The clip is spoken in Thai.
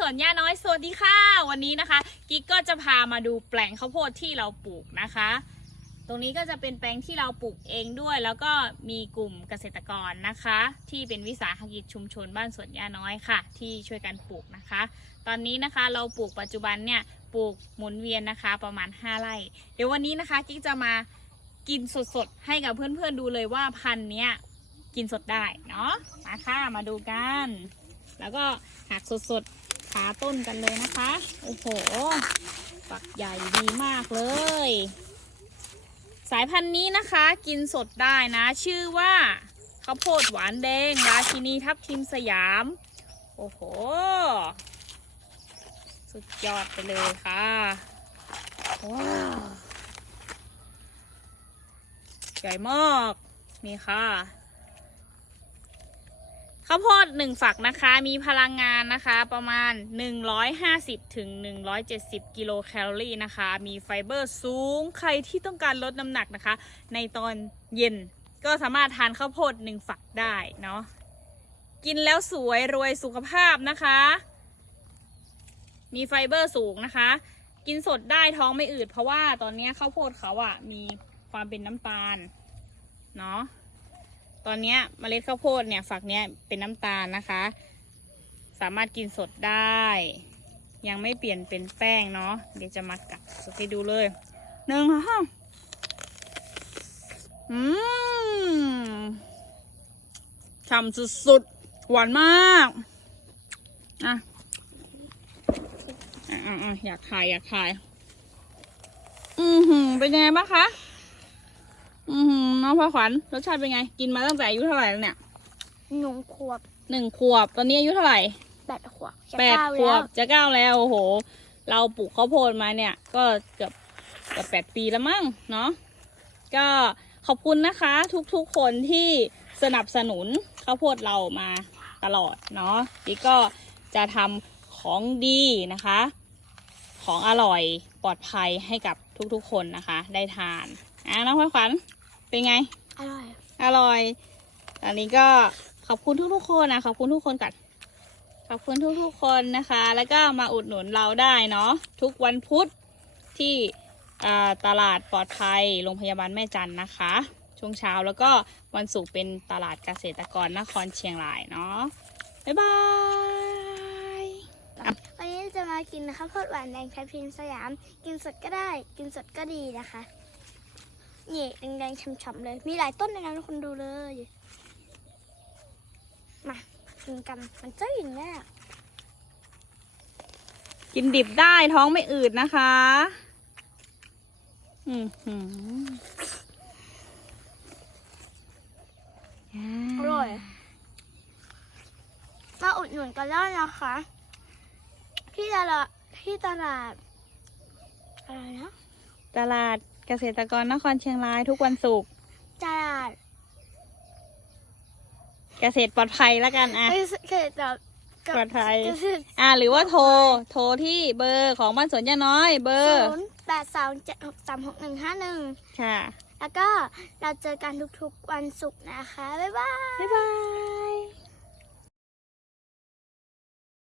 สวนย่าน้อยสวัสดีค่ะ วันนี้นะคะ กิ๊กก็จะพามาดูแปลงข้าวโพดที่เราปลูกนะคะ ตรงนี้ก็จะเป็นแปลงที่เราปลูกเองด้วย แล้วก็มีกลุ่มเกษตรกรนะคะ ที่เป็นวิสาหกิจชุมชนบ้านสวนย่าน้อยค่ะ ที่ช่วยกันปลูกนะคะ ตอนนี้นะคะเราปลูกปัจจุบันเนี่ยปลูกหมุนเวียนนะคะ ประมาณ 5ไร่เดี๋ยววันนี้นะคะ กิ๊กจะมากินสดๆให้กับเพื่อนๆดูเลยว่าพันธุ์เนี้ยกินสดได้เนาะมาค่ะมาดูกัน แล้วก็หักสดๆ ขาต้นกันเลยนะคะ โอ้โห ฝักใหญ่ดีมากเลย สายพันธุ์นี้นะคะกินสดได้นะ ชื่อว่าข้าวโพดหวานแดง ราชินีทับทิมสยาม โอ้โห สุดยอดไปเลยค่ะ ว้าวใหญ่มาก นี่ค่ะ ข้าวโพดหนึ่งฝักนะคะ มีพลังงานนะคะ ประมาณ 150ถึง170 กิโลแคลอรี่นะคะ มีไฟเบอร์สูง ใครที่ต้องการลดน้ำหนักนะคะ ในตอนเย็นก็สามารถทานข้าวโพดหนึ่งฝักได้เนาะ กินแล้วสวยรวยสุขภาพนะคะ มีไฟเบอร์สูงนะคะ กินสดได้ท้องไม่อืดเพราะว่าตอนนี้ข้าวโพดเขาอะมีความเป็นน้ำตาล เนาะ ตอนนี้เมล็ดข้าวโพดเนี่ยฝักเนี้ยเป็นน้ำตาลนะคะ สามารถกินสดได้ ยังไม่เปลี่ยนเป็นแป้งเนาะเดี๋ยวจะมากัดสดให้ดูเลยหนึ่งห้าอืมฉ่ำสุดๆ หวานมากอะอะอะอะอยากถ่ายอยากถ่าย อือหือเป็นยังไงบ้างคะ พ่อขวัญรสชาติเป็นไง กินมาตั้งแต่อายุเท่าไหร่แล้วเนี่ยหนุ่มขวบหนึ่งขวบ ตอนนี้อายุเท่าไหร่แปดขวบจะแปดเก้าขวแล้บจะเก้าแล้วโอ้โห เราปลูกข้าวโพดมาเนี่ย ก็เกือบเกือบแปดปีแล้วมั้งเนาะก็ขอบคุณนะคะ ทุกๆคนที่สนับสนุนข้าวโพดเรามาตลอดเนาะกิ๊กก็จะทำของดีนะคะ ของอร่อยปลอดภัยให้กับทุกๆคนนะคะ ได้ทานอะน้องพ่อขวัญ เป็นไง อร่อย อร่อยอันนี้ก็ขอบคุณทุกๆคนนะขอบคุณทุกคนก่อนขอบคุณทุกๆคนนะคะ แล้วก็มาอุดหนุนเราได้เนาะทุกวันพุธที่อ่าตลาดปลอดภัยโรงพยาบาลแม่จันนะคะ ช่วงเช้าแล้วก็วันศุกร์เป็นตลาดเกษตรกรนครเชียงรายเนาะบ๊ายบายวันนี้จะมากินข้าวโพดหวานแดงทับทิมสยาม กินสดก็ได้ กินสดก็ดีนะคะ นี่แดงๆฉ่ำๆเลย มีหลายต้นในนั้นคุณดูเลย มากินกันมันจะอย่างนี้ยกินดิบได้ท้องไม่อืดนะคะ อือหืออร่อย มาอุดหนุนกันได้นะคะ ที่ตลาดที่ตลาดอะไรนะ ตลาด เกษตรกรนครเชียงรายทุกวันศุกร์ตลาดเกษตรปลอดภัยแล้วกันอะ เอ้ยเขตแบบปลอดภัย เกษตรอะหรือว่าโทร โทรที่เบอร์ของบ้านสวนยาน้อยเบอร์ศูนย์แปดสามเจ็ดหกสามหกหนึ่งห้าหนึ่งค่ะ แล้วก็เราเจอกันทุกๆวันศุกร์นะคะ บ๊ายบาย บ๊ายบาย